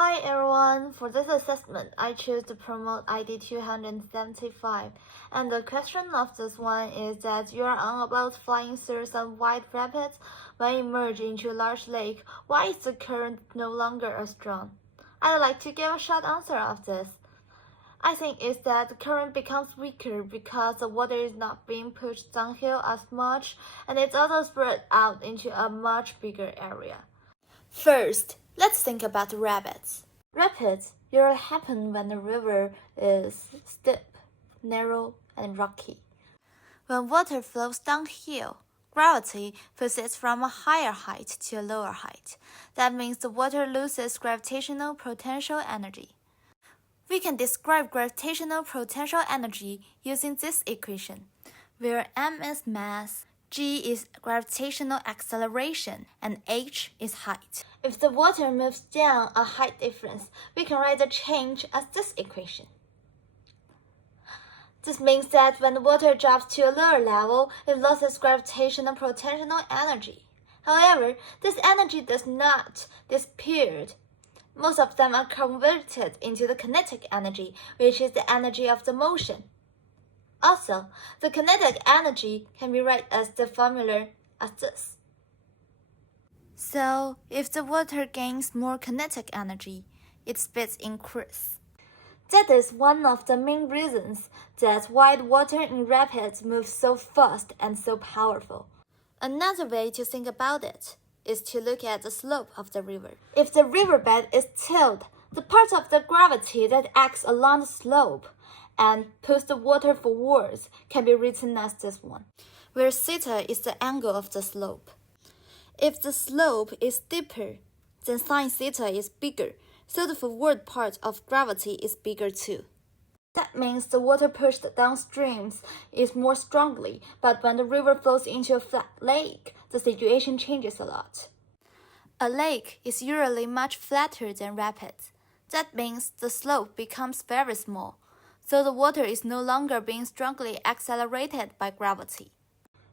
Hi everyone, for this assessment, I choose to promote ID 275, and the question of this one is that you are on a boat flying through some wide rapids. When you merge into a large lake, why is the current no longer as strong? I'd like to give a short answer of this. I think it's that the current becomes weaker because the water is not being pushed downhill as much, and it's also spread out into a much bigger area. First, let's think about rapids. Rapids usually happen when the river is steep, narrow, and rocky. When water flows downhill, gravity pushes it from a higher height to a lower height. That means the water loses gravitational potential energy. We can describe gravitational potential energy using this equation, where m is mass, g is gravitational acceleration, and h is height. If the water moves down a height difference, we can write the change as this equation. This means that when the water drops to a lower level, it loses gravitational potential energy. However, this energy does not disappear. Most of them are converted into the kinetic energy, which is the energy of the motion. Also, the kinetic energy can be written as the formula as this. So, if the water gains more kinetic energy, its speed increases. That is one of the main reasons that wide water in rapids moves so fast and so powerful. Another way to think about it is to look at the slope of the river. If the riverbed is tilted, the part of the gravity that acts along the slope and pushes the water forwards can be written as this one, where theta is the angle of the slope. If the slope is steeper, then sine theta is bigger, so the forward part of gravity is bigger too. That means the water pushed downstream is more strongly, but when the river flows into a flat lake, the situation changes a lot. A lake is usually much flatter than rapids. That means the slope becomes very small, so the water is no longer being strongly accelerated by gravity.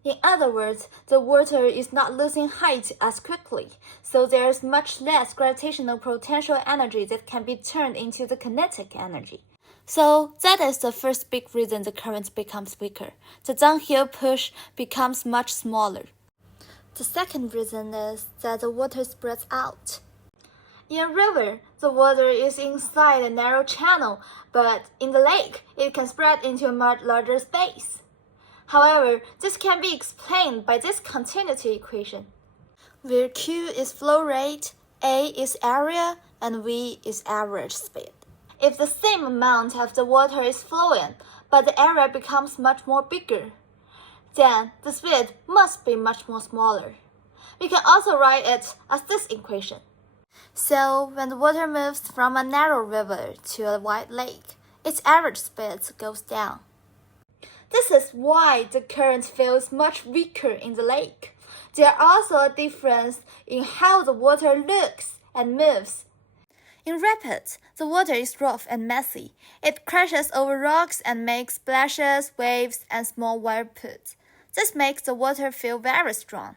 In other words, the water is not losing height as quickly, so there is much less gravitational potential energy that can be turned into the kinetic energy. So that is the first big reason the current becomes weaker. The downhill push becomes much smaller. The second reason is that the water spreads out. In a river, the water is inside a narrow channel, but in the lake, it can spread into a much larger space. However, this can be explained by this continuity equation, where Q is flow rate, A is area, and V is average speed. If the same amount of the water is flowing, but the area becomes much more bigger, then the speed must be much more smaller. We can also write it as this equation. So, when the water moves from a narrow river to a wide lake, its average speed goes down. This is why the current feels much weaker in the lake. There is also a difference in how the water looks and moves. In rapids, the water is rough and messy. It crashes over rocks and makes splashes, waves, and small whirlpools. This makes the water feel very strong.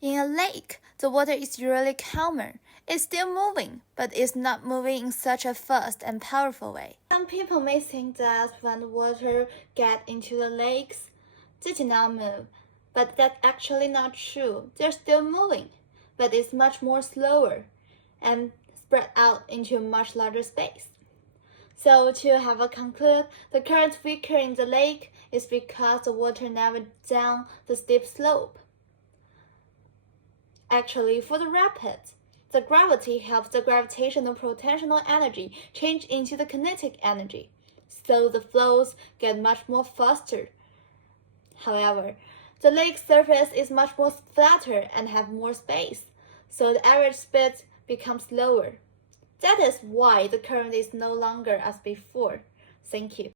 In a lake, the water is usually calmer. It's still moving, but it's not moving in such a fast and powerful way. Some people may think that when the water gets into the lakes, they do not move, but that's actually not true. They're still moving, but it's much more slower and spread out into a much larger space. So to have a conclude, the current weaker in the lake is because the water never down the steep slope. Actually, for the rapids, the gravity helps the gravitational potential energy change into the kinetic energy, so the flows get much more faster. However, the lake surface is much more flatter and have more space, so the average speed becomes lower. That is why the current is no longer as before. Thank you.